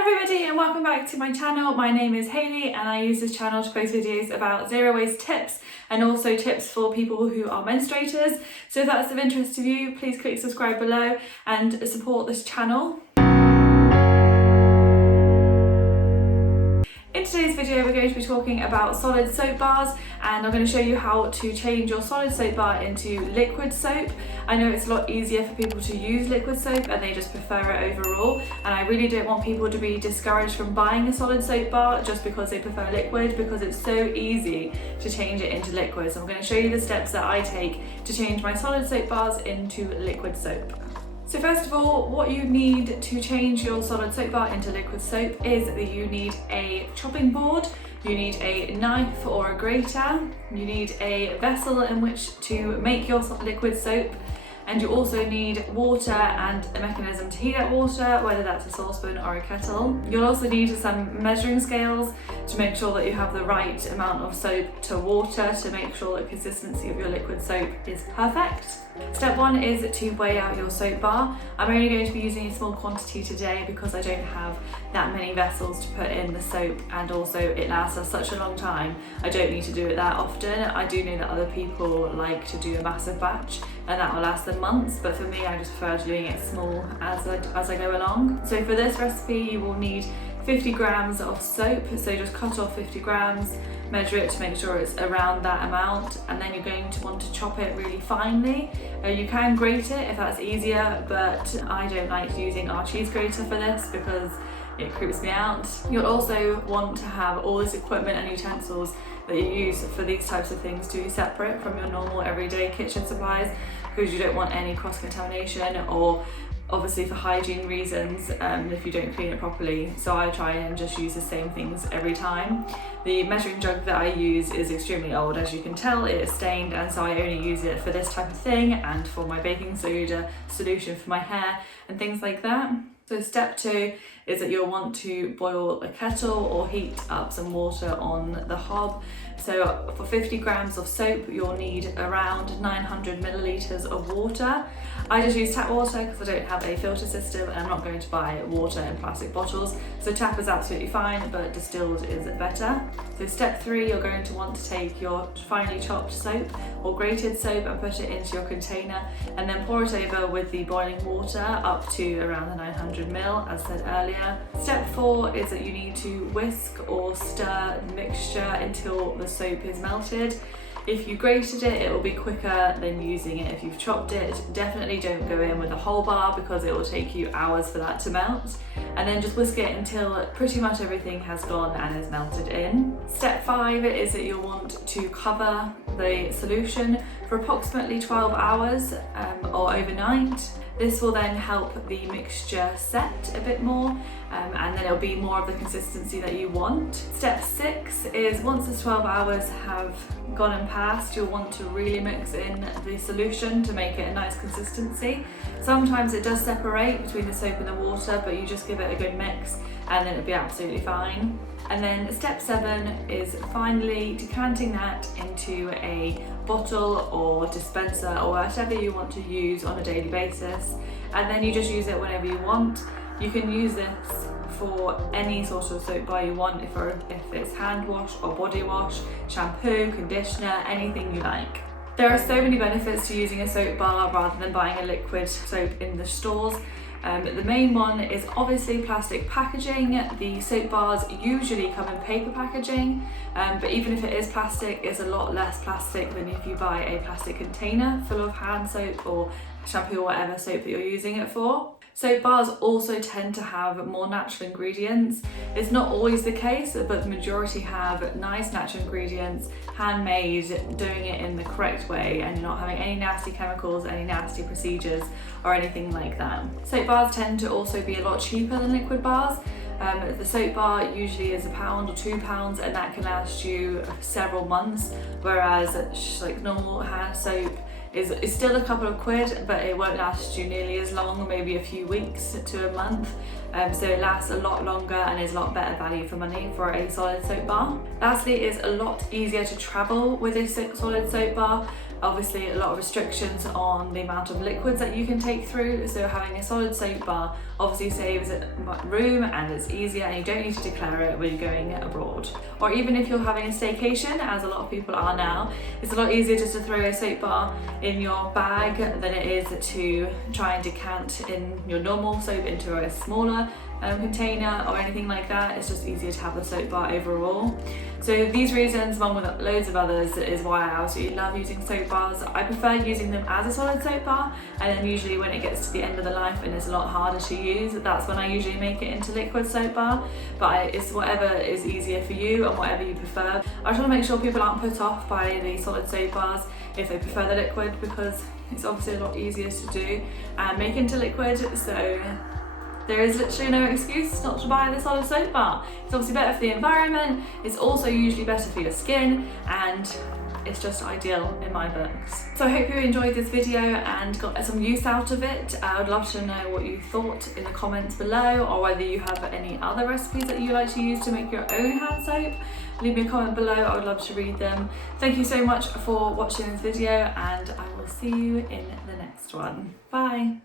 Hello everybody and welcome back to my channel. My name is Hayley and I use this channel to post videos about zero waste tips and also tips for people who are menstruators. So if that's of interest to you, please click subscribe below and support this channel. In today's video we're going to be talking about solid soap bars, and I'm going to show you how to change your solid soap bar into liquid soap. I know it's a lot easier for people to use liquid soap and they just prefer it overall, and I really don't want people to be discouraged from buying a solid soap bar just because they prefer liquid, because it's so easy to change it into liquid. So I'm going to show you the steps that I take to change my solid soap bars into liquid soap. So first of all, what you need to change your solid soap bar into liquid soap is that you need a chopping board, you need a knife or a grater, you need a vessel in which to make your liquid soap, and you also need water and a mechanism to heat that water, whether that's a saucepan or a kettle. You'll also need some measuring scales to make sure that you have the right amount of soap to water to make sure the consistency of your liquid soap is perfect. Step one is to weigh out your soap bar. I'm only going to be using a small quantity today because I don't have that many vessels to put in the soap, and also it lasts us such a long time. I don't need to do it that often. I do know that other people like to do a massive batch and that will last them months, but for me I just prefer doing it small as I go along. So for this recipe you will need 50 grams of soap, so just cut off 50 grams, measure it to make sure it's around that amount, and then you're going to want to chop it really finely. You can grate it if that's easier, but I don't like using our cheese grater for this because it creeps me out. You'll also want to have all this equipment and utensils that you use for these types of things to be separate from your normal everyday kitchen supplies, because you don't want any cross-contamination, or obviously for hygiene reasons if you don't clean it properly. So I try and just use the same things every time. The measuring jug that I use is extremely old, as you can tell. It is stained, and so I only use it for this type of thing and for my baking soda solution for my hair and things like that. So step two is that you'll want to boil a kettle or heat up some water on the hob. So for 50 grams of soap, you'll need around 900 millilitres of water. I just use tap water because I don't have a filter system and I'm not going to buy water in plastic bottles. So tap is absolutely fine, but distilled is better. So step three, you're going to want to take your finely chopped soap or grated soap and put it into your container, and then pour it over with the boiling water up to around the 900 ml, as said earlier. Step four is that you need to whisk or stir the mixture until the soap is melted. If you grated it, it will be quicker than using it. If you've chopped it, definitely don't go in with a whole bar because it will take you hours for that to melt. And then just whisk it until pretty much everything has gone and is melted in. Step five is that you'll want to cover the solution for approximately 12 hours or overnight. This will then help the mixture set a bit more, and then it'll be more of the consistency that you want. Step six is once the 12 hours have gone and passed, you'll want to really mix in the solution to make it a nice consistency. Sometimes it does separate between the soap and the water, but you just give it a good mix and then it'll be absolutely fine. And then step seven is finally decanting that into a bottle or dispenser or whatever you want to use on a daily basis, and then you just use it whenever you want. You can use this for any sort of soap bar you want, if it's hand wash or body wash, shampoo, conditioner, anything you like. There are so many benefits to using a soap bar rather than buying a liquid soap in the stores. The main one is obviously plastic packaging. The soap bars usually come in paper packaging, but even if it is plastic, it's a lot less plastic than if you buy a plastic container full of hand soap or shampoo or whatever soap that you're using it for. Soap bars also tend to have more natural ingredients. It's not always the case, but the majority have nice natural ingredients, handmade, doing it in the correct way, and you're not having any nasty chemicals, any nasty procedures or anything like that. Soap bars tend to also be a lot cheaper than liquid bars. The soap bar usually is £1 or £2, and that can last you several months, whereas like normal hand soap is still a couple of quid, but it won't last you nearly as long, maybe a few weeks to a month. So it lasts a lot longer and is a lot better value for money for a solid soap bar. Lastly, it's a lot easier to travel with a solid soap bar. obviously a lot of restrictions on the amount of liquids that you can take through, so having a solid soap bar obviously saves room and it's easier, and you don't need to declare it when you're going abroad. Or even if you're having a staycation, as a lot of people are now, it's a lot easier just to throw a soap bar in your bag than it is to try and decant in your normal soap into a smaller container or anything like that. It's just easier to have the soap bar overall. So these reasons, along with loads of others, is why I absolutely love using soap bars. I prefer using them as a solid soap bar, and then usually when it gets to the end of the life and it's a lot harder to use, that's when I usually make it into liquid soap bar. But it's whatever is easier for you and whatever you prefer. I just want to make sure people aren't put off by the solid soap bars if they prefer the liquid, because it's obviously a lot easier to do and make into liquid. So there is literally no excuse not to buy the solid soap bar. It's obviously better for the environment, it's also usually better for your skin, and it's just ideal in my books. So I hope you enjoyed this video and got some use out of it. I would love to know what you thought in the comments below, or whether you have any other recipes that you like to use to make your own hand soap. Leave me a comment below, I would love to read them. Thank you so much for watching this video, and I will see you in the next one. Bye.